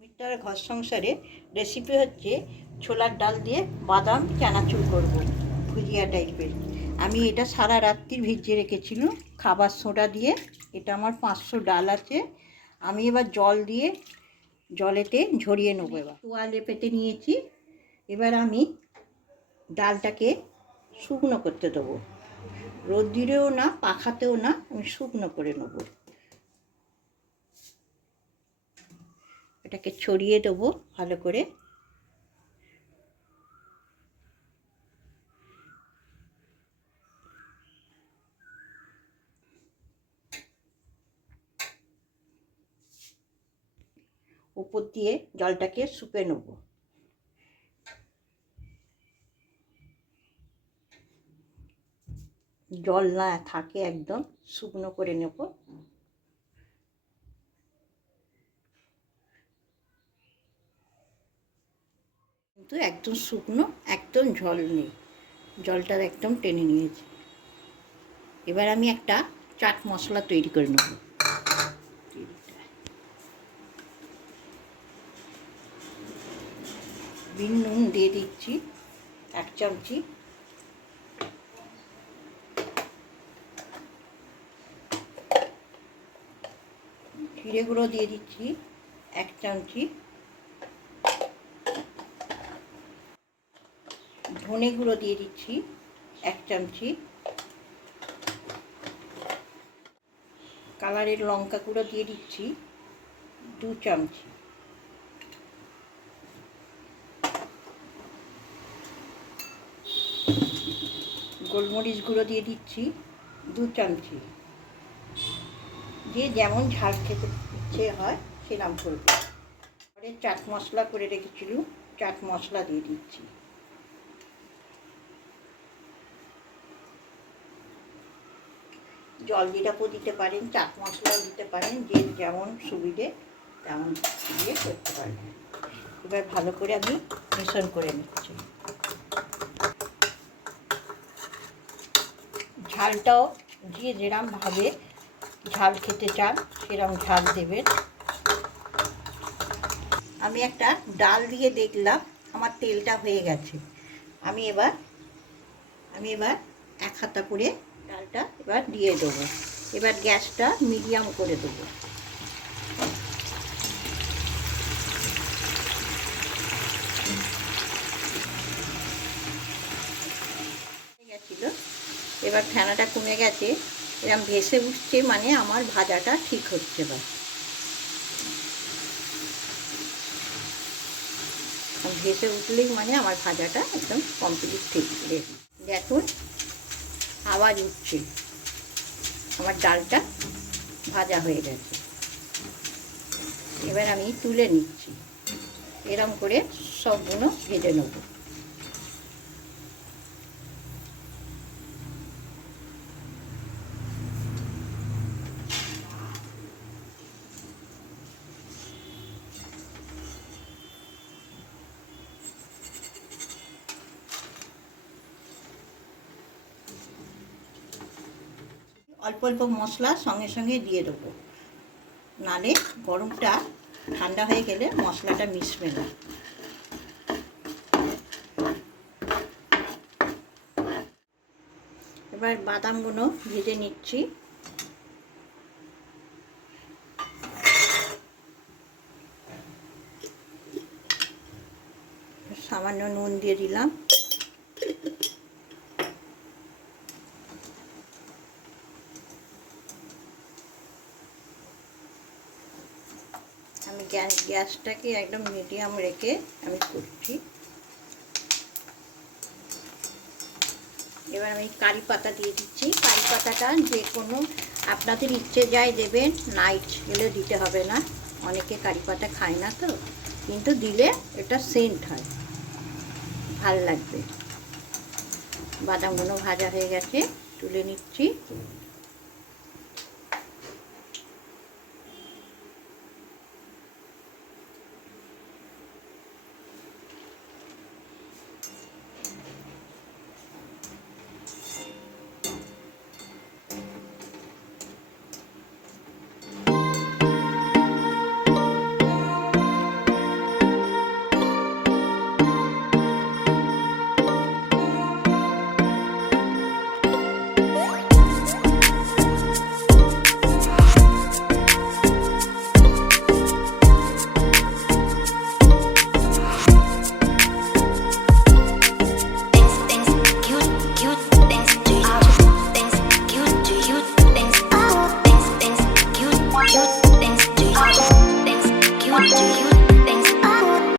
Metre ঘর সংসারে recipe হচ্ছে ছোলার ডাল দিয়ে বাদাম চানাচুর করব, ভুজিয়া টাইপের আমি এটা সারা রাত্রি ভিজিয়ে রেখেছিল, খাবার সোডা দিয়ে। এটা আমার পাঁচশো ডাল আছে। আমি এবার জল দিয়ে জলেতে ঝরিয়ে নেব এবার। তোয়ালে পেতে নিয়েছি। এবার আমি ডালটাকে শুকনো করতে দেবো। রোদ্দিরেও না, পাখাতেও না, আমি শুকনো করে নেব। এটাকে ছড়িয়ে দেবো ভালো করে। উপর দিয়ে জলটাকে শুকে নেব। জল না থাকে একদম, শুকনো করে নেব। কিন্তু একদম শুকনো, একদম জল নেই। জলটা একদম টেনে নিয়েছি। এবার আমি একটা চাট মশলা তৈরি করে নেব। বিন, নুন দিয়ে দিচ্ছি, এক চামচি। জিরে গুঁড়ো দিয়ে দিচ্ছি, এক চামচি। ধনে গুঁড়ো দিয়ে দিচ্ছি, এক চামচি। কালারের লঙ্কা গুঁড়ো দিয়ে দিচ্ছি, দু চামচি। গোলমরিচ গুঁড়ো দিয়ে দিচ্ছি, দু চামচি। যে যেমন ঝাল খেতে ইচ্ছে হয় সেরকম করবে। পরে চাট মশলা করে রেখেছিল চাট মশলা দিয়ে দিচ্ছি। জল জিরাপও দিতে পারেন, চাট মশলাও দিতে পারেন, যে যেমন সুবিধে তেমন দিয়ে করতে পারবেন এবার ভালো করে আমি মিশ্রণ করে নিচ্ছি। ঝালটাও যে যেরমভাবে ঝাল খেতে চান, সেরম ঝাল দেবেন। আমি একটা ডাল দিয়ে দেখলাম, আমার তেলটা হয়ে গেছে। আমি এবার আমি এবার এক হাতা করে ডালটা এবার দিয়ে দেবো। এবার গ্যাসটা মিডিয়াম করে দেবো। এবার ফেনাটা কমে গেছে। এরকম ভেসে উঠছে মানে আমার ভাজাটা ঠিক হচ্ছে বা ভেসে উঠলেই মানে আমার ভাজাটা একদম কমপ্লিট ঠিক দেখুন আওয়াজ উঠছে আমার ডালটা ভাজা হয়ে গেছে। এবার আমি তুলে নিচ্ছি। এরম করে সবগুলো ভেজে নেব। অল্প অল্প মশলা সঙ্গে সঙ্গে দিয়ে দেবো। নালে গরমটা ঠান্ডা হয়ে গেলে মশলাটা মিশবে না। এবার বাদামগুলো ভেজে নিচ্ছি। সামান্য নুন দিয়ে দিলাম। আমি গ্যাস, গ্যাসটাকে একদম মিডিয়াম রেখে আমি করছি। এবার আমি কারি পাতা দিয়ে দিচ্ছি। কারি পাতাটা যে কোনো আপনাদের ইচ্ছে যাই দেবেন নাইট গেলে দিতে হবে না। অনেকে কারি পাতা খায় না তো, কিন্তু দিলে এটা সেন্ট হয়। ভালো লাগবে। বাদামগুলো ভাজা হয়ে গেছে, তুলে নিচ্ছি।